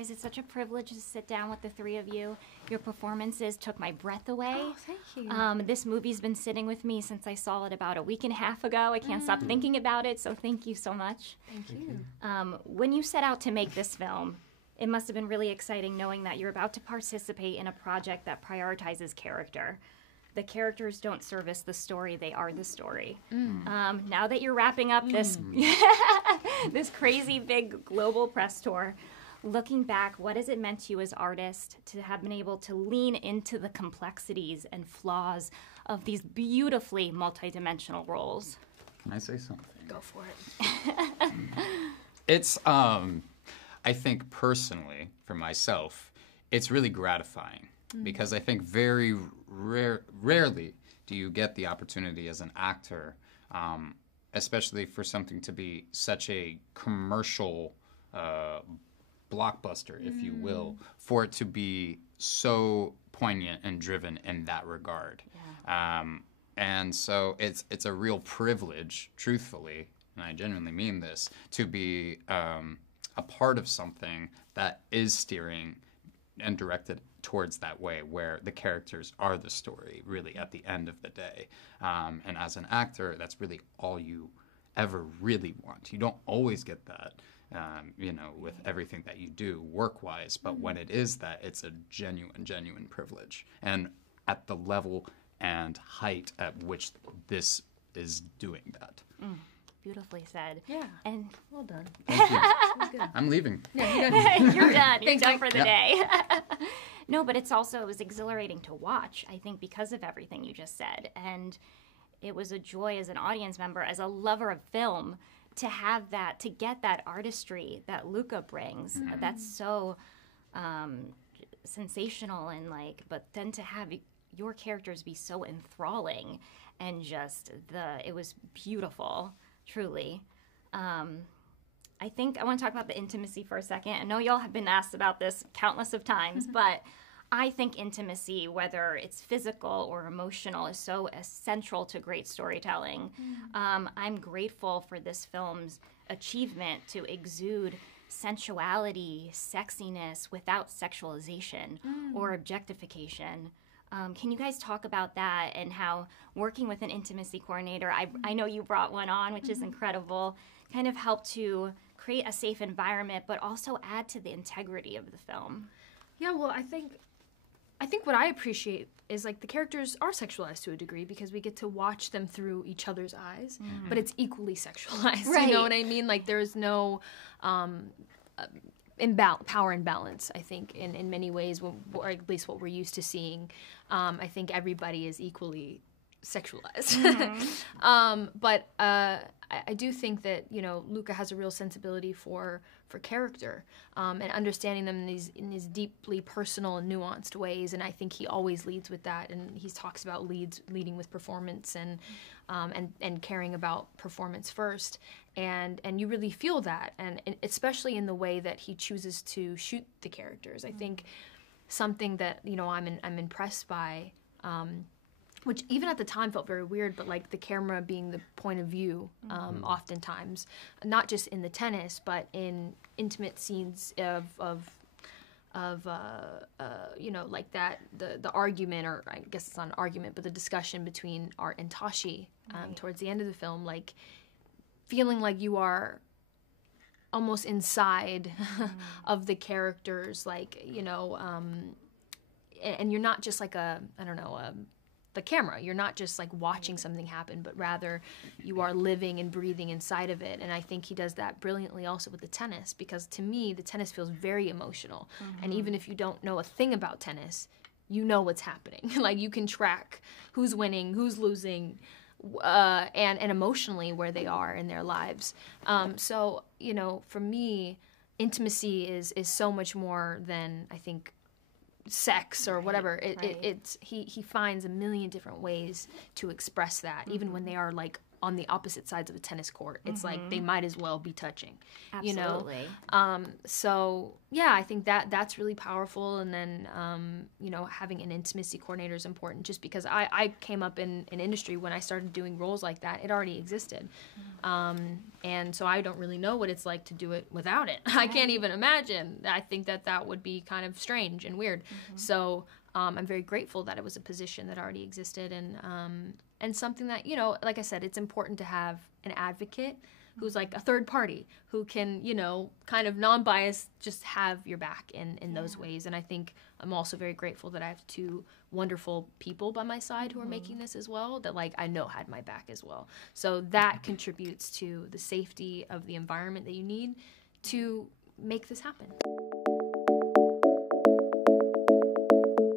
guys, it's such a privilege to sit down with the three of you. Your performances took my breath away. Oh, thank you. This movie's been sitting with me since I saw it about a week and a half ago. I can't stop thinking about it, so thank you so much. Thank you. When you set out to make this film, it must have been really exciting knowing that you're about to participate in a project that prioritizes character. The characters don't service the story, they are the story. Now that you're wrapping up this this crazy big global press tour, looking back, what has it meant to you as artist to have been able to lean into the complexities and flaws of these beautifully multidimensional roles? Can I say something? Go for it. It's, I think personally, for myself, it's really gratifying because I think very rarely do you get the opportunity as an actor, especially for something to be such a commercial blockbuster, if you will, for it to be so poignant and driven in that regard. Yeah. And so it's a real privilege, truthfully, and I genuinely mean this, to be a part of something that is steering and directed towards that way, where the characters are the story, really, at the end of the day. And as an actor, that's really all you ever really want. You don't always get that, with everything that you do work-wise, but when it is that, it's a genuine privilege. And at the level and height at which this is doing that. Beautifully said. Yeah. And well done. Thank you. That's good. I'm leaving. Yeah, you're done. you're done. You're Thanks, done Mike. for the day. No, but it was exhilarating to watch, I think, because of everything you just said. And it was a joy as an audience member, as a lover of film, to have that, to get that artistry that Luca brings. That's so sensational and but then to have your characters be so enthralling and just it was beautiful. Truly. I think I want to talk about the intimacy for a second. I know y'all have been asked about this countless of times, but I think intimacy, whether it's physical or emotional, is so essential to great storytelling. I'm grateful for this film's achievement to exude sensuality, sexiness without sexualization or objectification. Can you guys talk about that and how working with an intimacy coordinator, I know you brought one on, which is incredible, kind of helped to create a safe environment, but also add to the integrity of the film? Yeah, well, I think what I appreciate is the characters are sexualized to a degree because we get to watch them through each other's eyes, but it's equally sexualized. Right. You know what I mean? There's no power imbalance, I think, in many ways, or at least what we're used to seeing. I think everybody is equally sexualized. But I do think that, Luca has a real sensibility for character and understanding them in these deeply personal and nuanced ways. And I think he always leads with that. And he talks about leading with performance and caring about performance first. And you really feel that, and especially in the way that he chooses to shoot the characters. I think something that I'm impressed by, which even at the time felt very weird, but the camera being the point of view, oftentimes, not just in the tennis, but in intimate scenes of that the argument, or I guess it's not an argument, but the discussion between Art and Tashi towards the end of the film, feeling like you are almost inside of the characters, and you're not just the camera. You're not just watching something happen, but rather you are living and breathing inside of it. And I think he does that brilliantly also with the tennis, because to me, the tennis feels very emotional. And even if you don't know a thing about tennis, you know what's happening. You can track who's winning, who's losing, and emotionally where they are in their lives. So, for me, intimacy is so much more than, I think, sex or whatever. He finds a million different ways to express that, even when they are on the opposite sides of a tennis court. It's like they might as well be touching. Absolutely. So yeah, I think that's really powerful. And then having an intimacy coordinator is important, just because I came up in an industry when I started doing roles like that. It already existed, and so I don't really know what it's like to do it without it. I can't even imagine. I think that would be kind of strange and weird. So I'm very grateful that it was a position that already existed, and something that, like I said, it's important to have an advocate who's like a third party who can, kind of non-biased, just have your back in those ways. And I think I'm also very grateful that I have two wonderful people by my side who are making this as well, that like I know had my back as well. So that contributes to the safety of the environment that you need to make this happen.